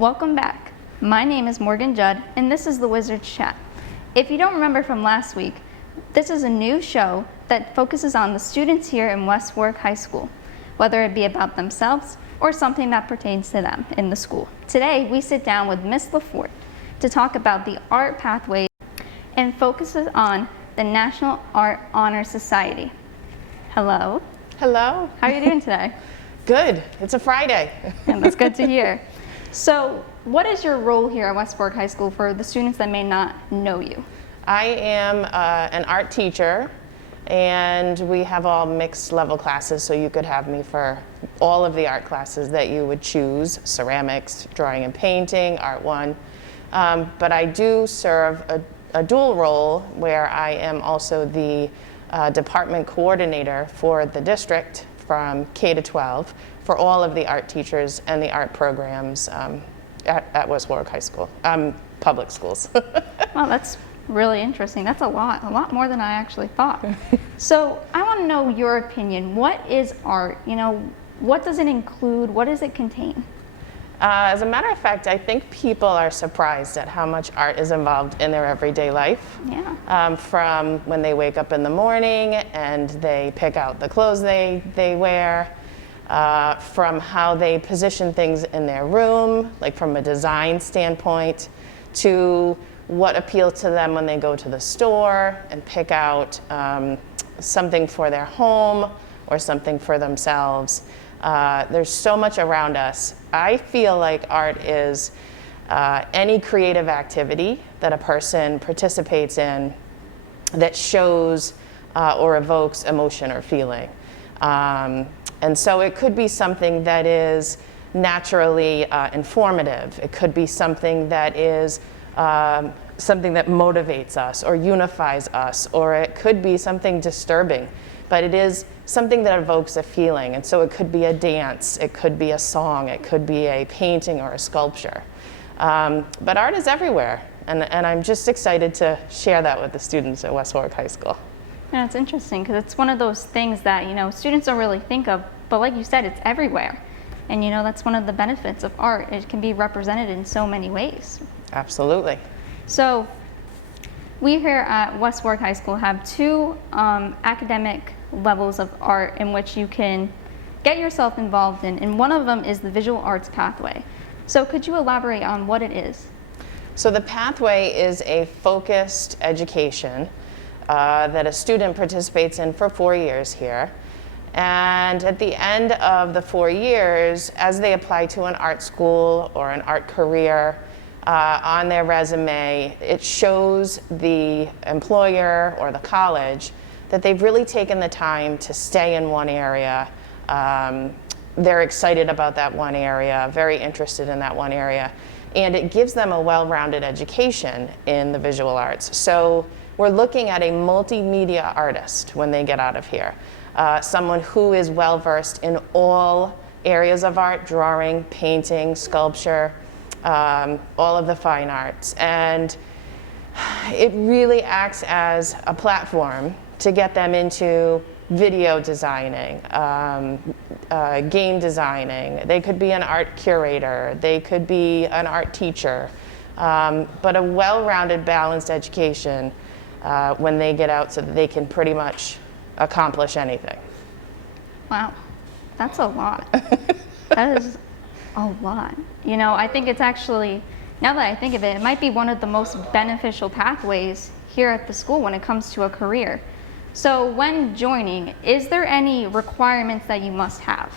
Welcome back. My name is Morgan Judd, and this is the Wizard's Chat. If you don't remember from last week, this is a new show that focuses on the students here in West Warwick High School, whether it be about themselves or something that pertains to them in the school. Today, we sit down with Miss LeFort to talk about the art pathway and focuses on the National Art Honor Society. Hello. Hello. How are you doing today? Good. It's a Friday. And that's good to hear. So, what is your role here at West Warwick High School for the students that may not know you? I am an art teacher, and we have all mixed level classes, so you could have me for all of the art classes that you would choose: ceramics, drawing and painting, Art 1. But I do serve a dual role where I am also the department coordinator for the district from K to 12 for all of the art teachers and the art programs at West Warwick High School, public schools. Well, that's really interesting. That's a lot more than I actually thought. So I want to know your opinion. What is art? You know, what does it include? What does it contain? As a matter of fact, I think people are surprised at how much art is involved in their everyday life. Yeah. From when they wake up in the morning and they pick out the clothes they wear, from how they position things in their room, like from a design standpoint, to what appeals to them when they go to the store and pick out something for their home or something for themselves. There's so much around us. I feel like art is any creative activity that a person participates in that shows or evokes emotion or feeling. And so it could be something that is naturally informative. It could be something that is something that motivates us or unifies us, or it could be something disturbing. But it is something that evokes a feeling. And so it could be a dance, it could be a song, it could be a painting or a sculpture. But art is everywhere. And I'm just excited to share that with the students at West Warwick High School. Yeah, it's interesting because it's one of those things that, you know, students don't really think of, but like you said, it's everywhere. And, you know, that's one of the benefits of art. It can be represented in so many ways. Absolutely. So we here at West Warwick High School have two academic levels of art in which you can get yourself involved in, and one of them is the visual arts pathway. So could you elaborate on what it is? So the pathway is a focused education that a student participates in for 4 years here. And at the end of the 4 years, as they apply to an art school or an art career, on their resume, it shows the employer or the college that they've really taken the time to stay in one area. They're excited about that one area, very interested in that one area, and it gives them a well-rounded education in the visual arts. So we're looking at a multimedia artist when they get out of here. Someone who is well-versed in all areas of art: drawing, painting, sculpture, all of the fine arts. And it really acts as a platform to get them into video designing, game designing. They could be an art curator, they could be an art teacher, but a well-rounded, balanced education when they get out so that they can pretty much accomplish anything. Wow, that's a lot. That is a lot. You know, I think it's actually, now that I think of it, it might be one of the most beneficial pathways here at the school when it comes to a career. So when joining, is there any requirements that you must have?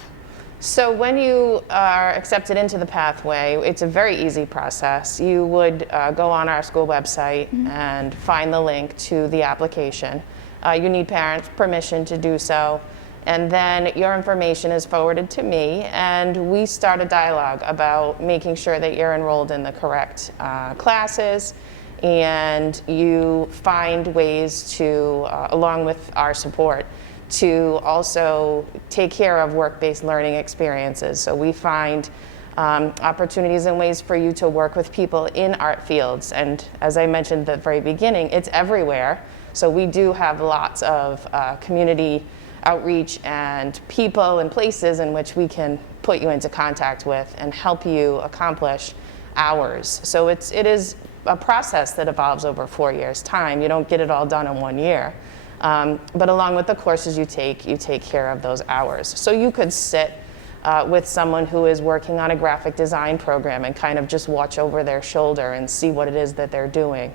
So when you are accepted into the pathway, it's a very easy process. You would go on our school website and find the link to the application. You need parents' permission to do so. And then your information is forwarded to me, and we start a dialogue about making sure that you're enrolled in the correct classes, and you find ways to, along with our support, to also take care of work-based learning experiences. So we find opportunities and ways for you to work with people in art fields. And as I mentioned at the very beginning, it's everywhere. So we do have lots of community outreach and people and places in which we can put you into contact with and help you accomplish ours. So it is a process that evolves over 4 years' time. You don't get it all done in 1 year. But along with the courses you take care of those hours. So you could sit with someone who is working on a graphic design program and kind of just watch over their shoulder and see what it is that they're doing.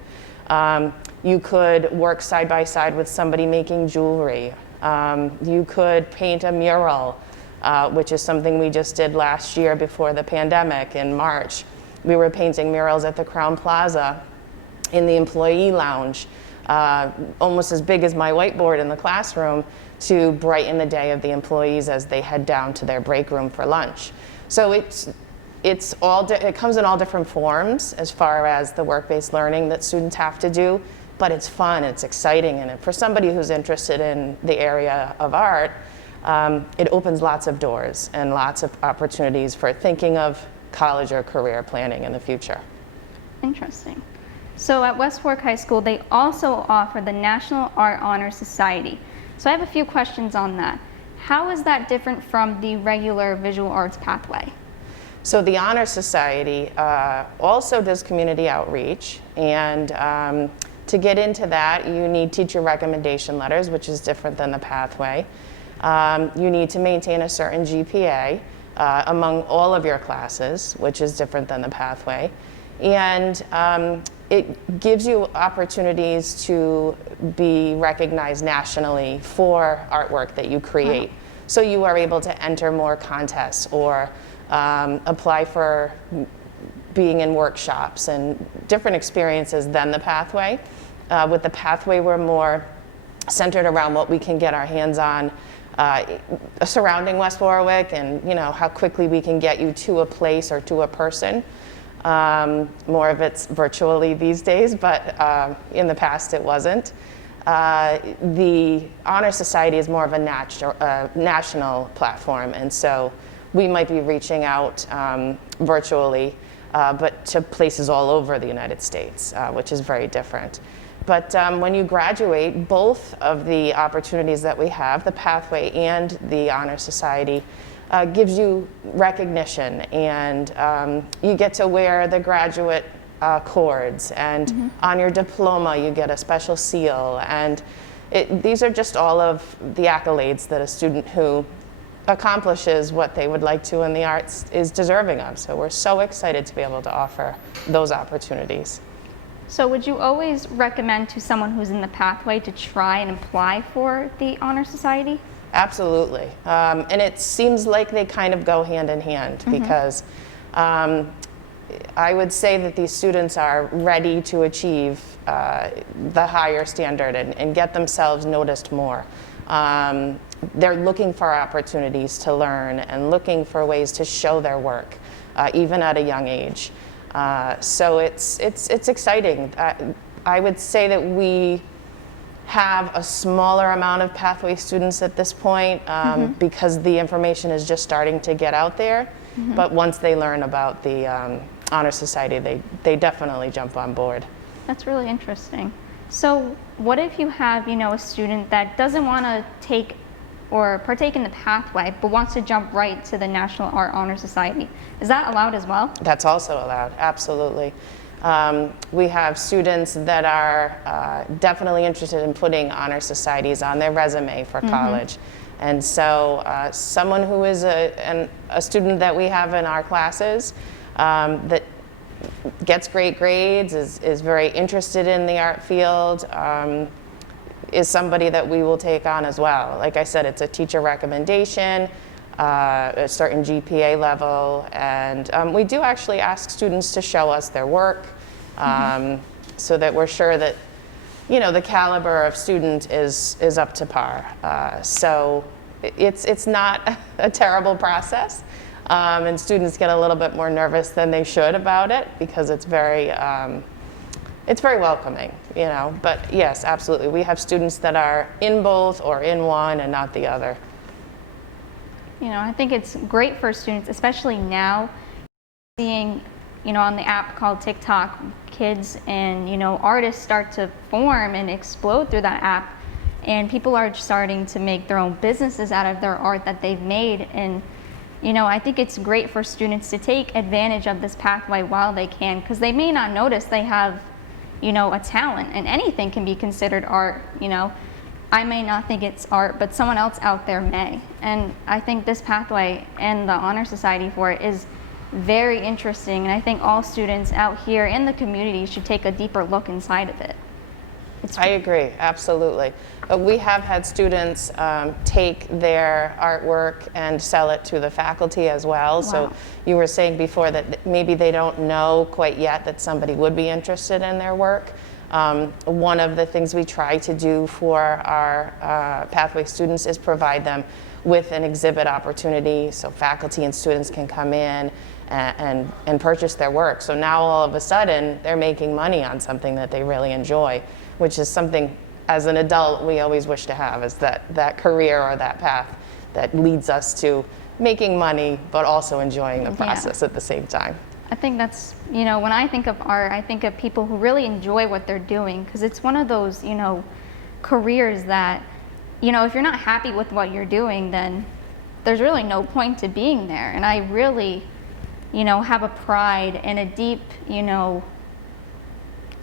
You could work side by side with somebody making jewelry. You could paint a mural, which is something we just did last year before the pandemic in March. We were painting murals at the Crown Plaza in the employee lounge, almost as big as my whiteboard in the classroom, to brighten the day of the employees as they head down to their break room for lunch. So it comes in all different forms as far as the work-based learning that students have to do, but it's fun, it's exciting, and for somebody who's interested in the area of art, it opens lots of doors and lots of opportunities for thinking of college or career planning in the future. Interesting. So at West Fork High School, they also offer the National Art Honor Society. So I have a few questions on that. How is that different from the regular visual arts pathway? So the Honor Society also does community outreach, and to get into that, you need teacher recommendation letters, which is different than the pathway. You need to maintain a certain GPA among all of your classes, which is different than the pathway. And it gives you opportunities to be recognized nationally for artwork that you create. So you are able to enter more contests or apply for being in workshops and different experiences than the pathway. With the pathway, we're more centered around what we can get our hands on surrounding West Warwick, and how quickly we can get you to a place or to a person. More of it's virtually these days, but in the past it wasn't. The Honor Society is more of a national platform, and so we might be reaching out virtually, but to places all over the United States, which is very different. But when you graduate, both of the opportunities that we have, the pathway and the Honor Society, gives you recognition, and you get to wear the graduate cords, and on your diploma you get a special seal, and these are just all of the accolades that a student who accomplishes what they would like to in the arts is deserving of. So we're so excited to be able to offer those opportunities. So would you always recommend to someone who's in the pathway to try and apply for the Honor Society? Absolutely. And it seems like they kind of go hand in hand, because I would say that these students are ready to achieve the higher standard and get themselves noticed more. They're looking for opportunities to learn and looking for ways to show their work, even at a young age. So it's exciting. I would say that we have a smaller amount of pathway students at this point because the information is just starting to get out there. But once they learn about the Honor Society, they definitely jump on board. That's really interesting. So what if you have, a student that doesn't want to take or partake in the pathway, but wants to jump right to the National Art Honor Society? Is that allowed as well? That's also allowed, absolutely. We have students that are definitely interested in putting honor societies on their resume for college. And so someone who is a student that we have in our classes that gets great grades, is very interested in the art field, is somebody that we will take on as well. Like I said, it's a teacher recommendation, a certain GPA level, and we do actually ask students to show us their work so that we're sure that the caliber of student is up to par. So it's not a terrible process, and students get a little bit more nervous than they should about it, because it's very welcoming, but yes, absolutely. We have students that are in both or in one and not the other. I think it's great for students, especially now, seeing, on the app called TikTok, kids and, artists start to form and explode through that app. and people are starting to make their own businesses out of their art that they've made. And I think it's great for students to take advantage of this pathway while they can, because they may not notice they have a talent, and anything can be considered art. I may not think it's art, but someone else out there may. And I think this pathway and the Honor Society for it is very interesting, and I think all students out here in the community should take a deeper look inside of it. I agree, absolutely. We have had students take their artwork and sell it to the faculty as well. Wow. So you were saying before that maybe they don't know quite yet that somebody would be interested in their work. One of the things we try to do for our Pathway students is provide them with an exhibit opportunity so faculty and students can come in and purchase their work. So now all of a sudden they're making money on something that they really enjoy, which is something as an adult we always wish to have, is that career or that path that leads us to making money but also enjoying the process at the same time. I think that's, when I think of art, I think of people who really enjoy what they're doing, because it's one of those, careers that, if you're not happy with what you're doing, then there's really no point to being there. And I really, have a pride and a deep,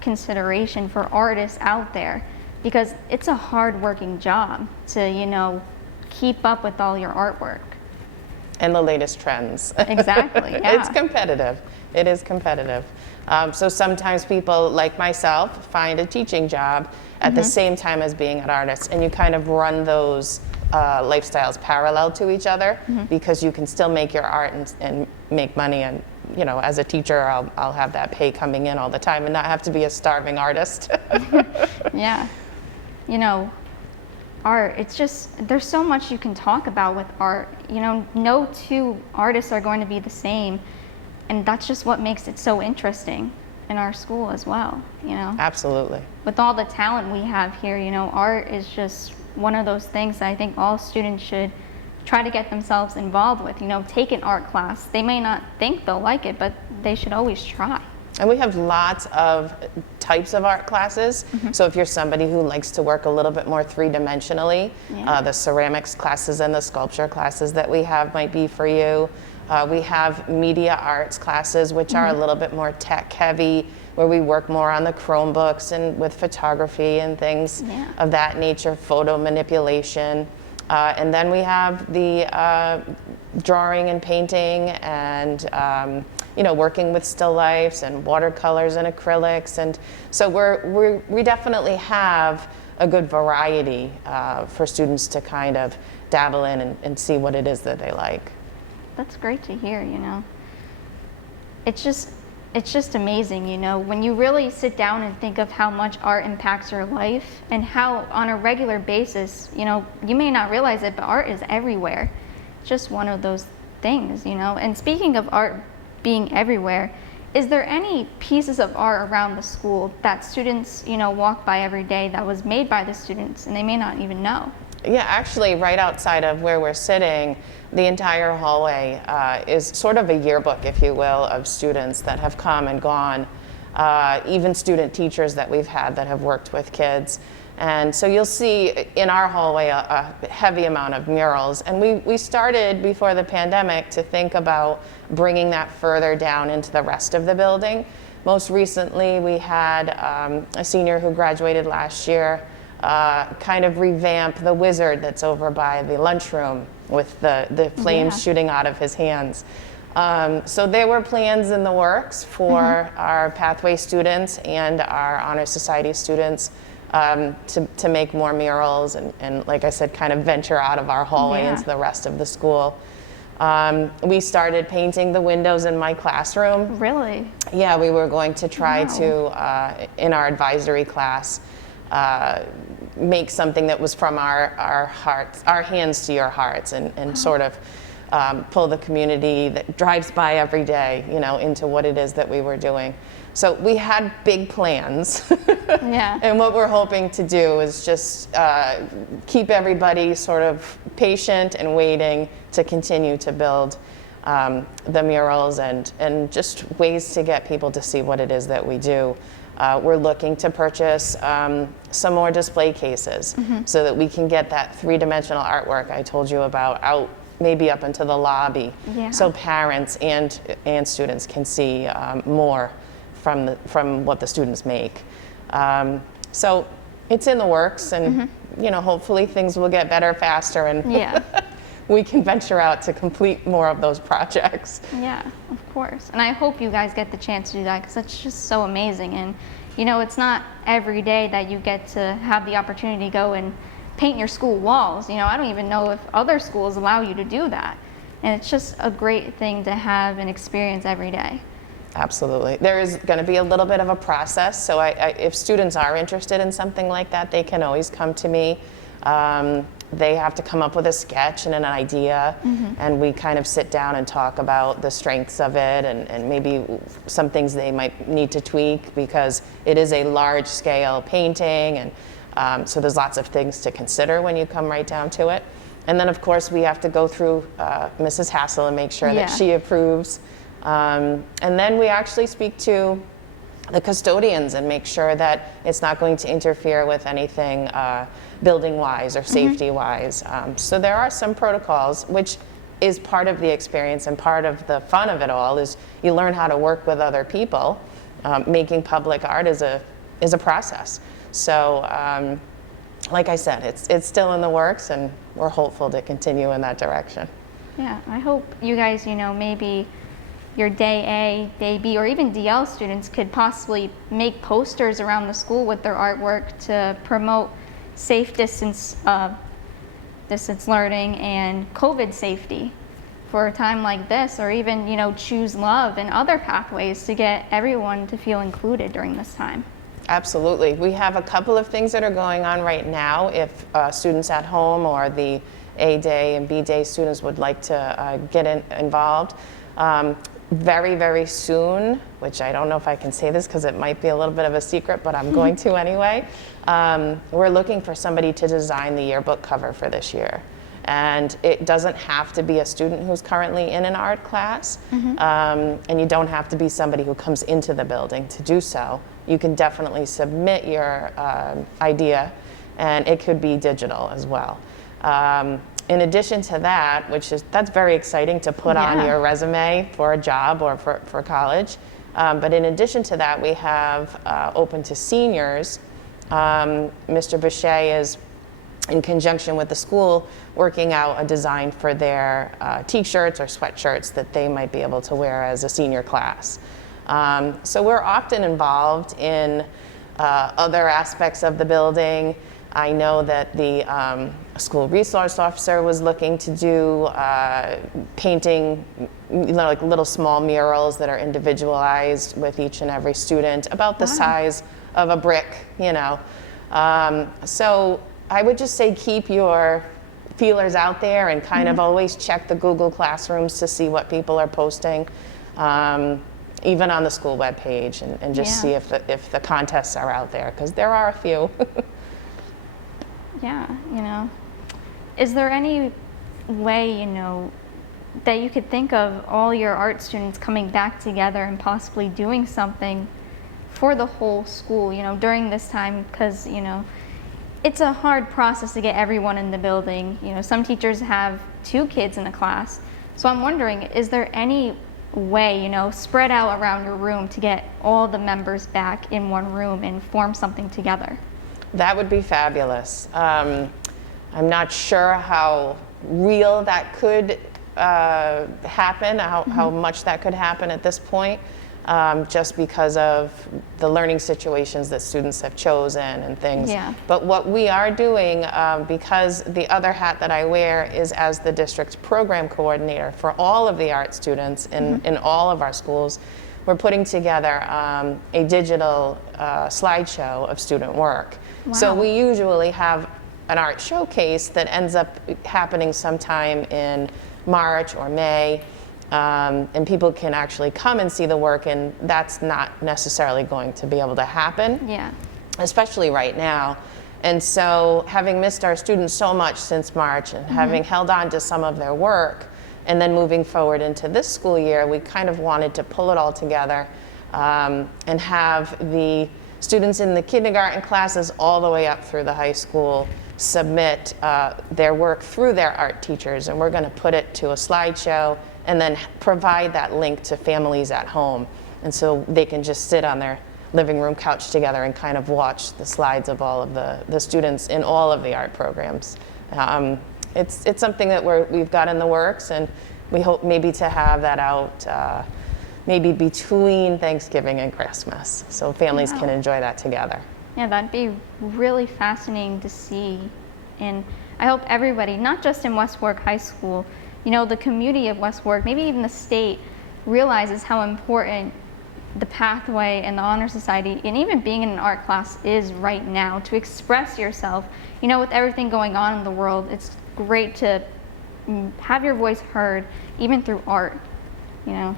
consideration for artists out there, because it's a hard-working job to, keep up with all your artwork. And the latest trends. Exactly, yeah. It's competitive. It is competitive. So sometimes people like myself find a teaching job at the same time as being an artist, and you kind of run those lifestyles parallel to each other, because you can still make your art and make money. And as a teacher, I'll have that pay coming in all the time and not have to be a starving artist. Yeah. Art, it's just, there's so much you can talk about with art. No two artists are going to be the same, and that's just what makes it so interesting in our school as well. Absolutely. With all the talent we have here, art is just one of those things that I think all students should try to get themselves involved with. Take an art class. They may not think they'll like it, but they should always try. And we have lots of types of art classes. So if you're somebody who likes to work a little bit more three-dimensionally, the ceramics classes and the sculpture classes that we have might be for you. We have media arts classes, which are a little bit more tech-heavy, where we work more on the Chromebooks and with photography and things of that nature, photo manipulation. And then we have the drawing and painting and working with still lifes and watercolors and acrylics. And so we definitely have a good variety for students to kind of dabble in and see what it is that they like. That's great to hear, It's just amazing, when you really sit down and think of how much art impacts your life and how on a regular basis, you may not realize it, but art is everywhere. It's just one of those things, And speaking of art being everywhere, is there any pieces of art around the school that students, walk by every day that was made by the students and they may not even know? Yeah, actually, right outside of where we're sitting, the entire hallway is sort of a yearbook, if you will, of students that have come and gone, even student teachers that we've had that have worked with kids. And so you'll see in our hallway a heavy amount of murals. And we started before the pandemic to think about bringing that further down into the rest of the building. Most recently, we had a senior who graduated last year kind of revamp the wizard that's over by the lunchroom with the flames shooting out of his hands. So there were plans in the works for our Pathway students and our Honor Society students to make more murals and, like I said, kind of venture out of our hallway into the rest of the school. We started painting the windows in my classroom. Really? Yeah, we were going to try to, in our advisory class, make something that was from our hearts, our hands to your hearts, and sort of pull the community that drives by every day, into what it is that we were doing. So we had big plans. And what we're hoping to do is just keep everybody sort of patient and waiting to continue to build the murals and just ways to get people to see what it is that we do. we're looking to purchase some more display cases so that we can get that three-dimensional artwork I told you about out maybe up into the lobby, so parents and students can see more from what the students make. So it's in the works, and you know, hopefully things will get better faster, and we can venture out to complete more of those projects. Yeah, of course. And I hope you guys get the chance to do that, because that's just so amazing. And you know, it's not every day that you get to have the opportunity to go and paint your school walls. You know, I don't even know if other schools allow you to do that. And it's just a great thing to have and experience every day. Absolutely. There is going to be a little bit of a process. So if students are interested in something like that, they can always come to me. They have to come up with a sketch and an idea, and we kind of sit down and talk about the strengths of it, and maybe some things they might need to tweak, because it is a large scale painting, and so there's lots of things to consider when you come right down to it. And then of course we have to go through Mrs. Hassel and make sure that she approves. And then we actually speak to the custodians and make sure that it's not going to interfere with anything building-wise or safety-wise. So there are some protocols, which is part of the experience, and part of the fun of it all is you learn how to work with other people. Making public art is a process. So like I said, it's still in the works, and we're hopeful to continue in that direction. Yeah, I hope you guys, you know, maybe your Day A, Day B, or even DL students could possibly make posters around the school with their artwork to promote safe distance learning and COVID safety for a time like this, or even, you know, choose love and other pathways to get everyone to feel included during this time. Absolutely. We have a couple of things that are going on right now. If students at home or the A Day and B Day students would like to get involved, very, very soon, which I don't know if I can say this because it might be a little bit of a secret, but I'm going to anyway. We're looking for somebody to design the yearbook cover for this year. And it doesn't have to be a student who's currently in an art class, and you don't have to be somebody who comes into the building to do so. You can definitely submit your idea, and it could be digital as well. In addition to that, that's very exciting to put on your resume for a job or for college. But in addition to that, we have open to seniors. Mr. Boucher is, in conjunction with the school, working out a design for their t-shirts or sweatshirts that they might be able to wear as a senior class. So we're often involved in other aspects of the building. I know that the school resource officer was looking to do painting, you know, like little small murals that are individualized with each and every student, about the size of a brick, you know. So I would just say keep your feelers out there and kind of always check the Google Classrooms to see what people are posting, even on the school webpage, and just see if the contests are out there, because there are a few. Yeah, you know, is there any way, you know, that you could think of all your art students coming back together and possibly doing something for the whole school, you know, during this time? Because, you know, it's a hard process to get everyone in the building. You know, some teachers have 2 kids in a class. So I'm wondering, is there any way, you know, spread out around your room to get all the members back in one room and form something together? That would be fabulous. I'm not sure how real that could happen, how much that could happen at this point, just because of the learning situations that students have chosen and things. But what we are doing, because the other hat that I wear is as the district program coordinator for all of the art students in all of our schools, we're putting together a digital slideshow of student work. So we usually have an art showcase that ends up happening sometime in March or May, and people can actually come and see the work, and that's not necessarily going to be able to happen, especially right now. And so having missed our students so much since March, and having held on to some of their work, and then moving forward into this school year, we kind of wanted to pull it all together and have the students in the kindergarten classes all the way up through the high school submit their work through their art teachers, and we're going to put it to a slideshow and then provide that link to families at home. And so they can just sit on their living room couch together and kind of watch the slides of all of the students in all of the art programs. It's something that we've got in the works, and we hope maybe to have that out maybe between Thanksgiving and Christmas, so families can enjoy that together. Yeah, that'd be really fascinating to see. And I hope everybody, not just in West Warwick High School, you know, the community of West Warwick, maybe even the state, realizes how important the pathway and the Honor Society and even being in an art class is right now, to express yourself. You know, with everything going on in the world, it's great to have your voice heard, even through art, you know.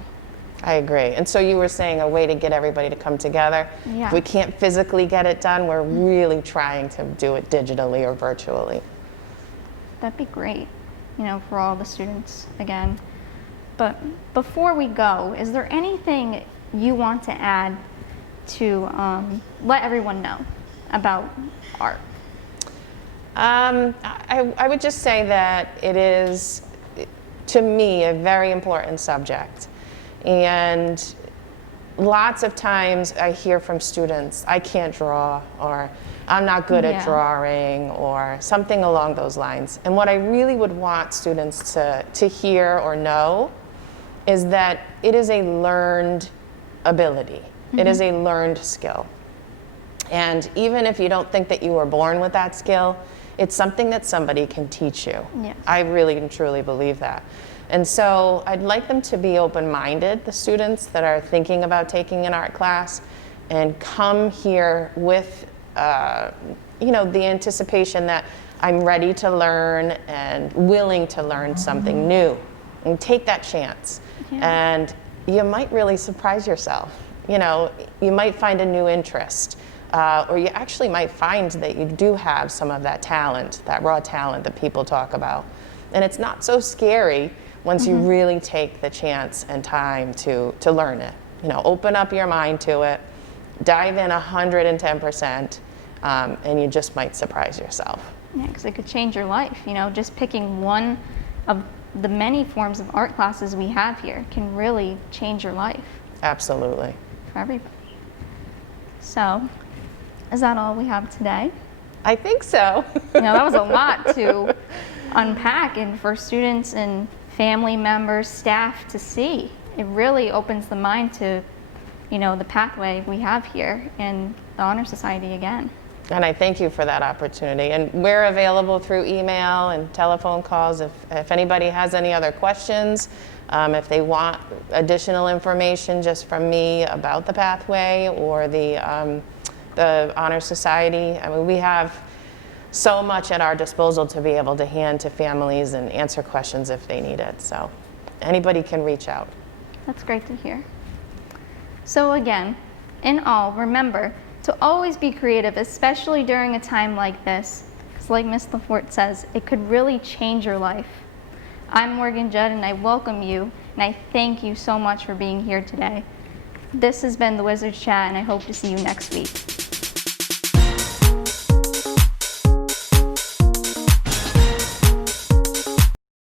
I agree. And so you were saying a way to get everybody to come together. Yeah. If we can't physically get it done, we're really trying to do it digitally or virtually. That'd be great, you know, for all the students again. But before we go, is there anything you want to add to let everyone know about art? I would just say that it is, to me, a very important subject. And lots of times I hear from students, I can't draw, or I'm not good at drawing, or something along those lines. And what I really would want students to hear or know is that it is a learned ability. It is a learned skill. And even if you don't think that you were born with that skill, it's something that somebody can teach you. Yes. I really and truly believe that. And so I'd like them to be open-minded, the students that are thinking about taking an art class, and come here with you know, the anticipation that I'm ready to learn and willing to learn something new, and take that chance. And you might really surprise yourself. You know, you might find a new interest, or you actually might find that you do have some of that talent, that raw talent that people talk about. And it's not so scary once you really take the chance and time to learn it. You know, open up your mind to it, dive in 110%, and you just might surprise yourself. Yeah, because it could change your life. You know, just picking one of the many forms of art classes we have here can really change your life. Absolutely. For everybody. So, is that all we have today? I think so. You know, that was a lot to unpack, and for students and family members, staff to see. It really opens the mind to, you know, the pathway we have here in the Honor Society again. And I thank you for that opportunity. And we're available through email and telephone calls if anybody has any other questions, if they want additional information just from me about the pathway or the Honor Society. I mean, we have so much at our disposal to be able to hand to families and answer questions if they need it. So anybody can reach out. That's great to hear. So again, in all, remember to always be creative, especially during a time like this, because like Ms. LeFort says, it could really change your life. I'm Morgan Judd, and I welcome you, and I thank you so much for being here today. This has been the Wizards Chat, and I hope to see you next week.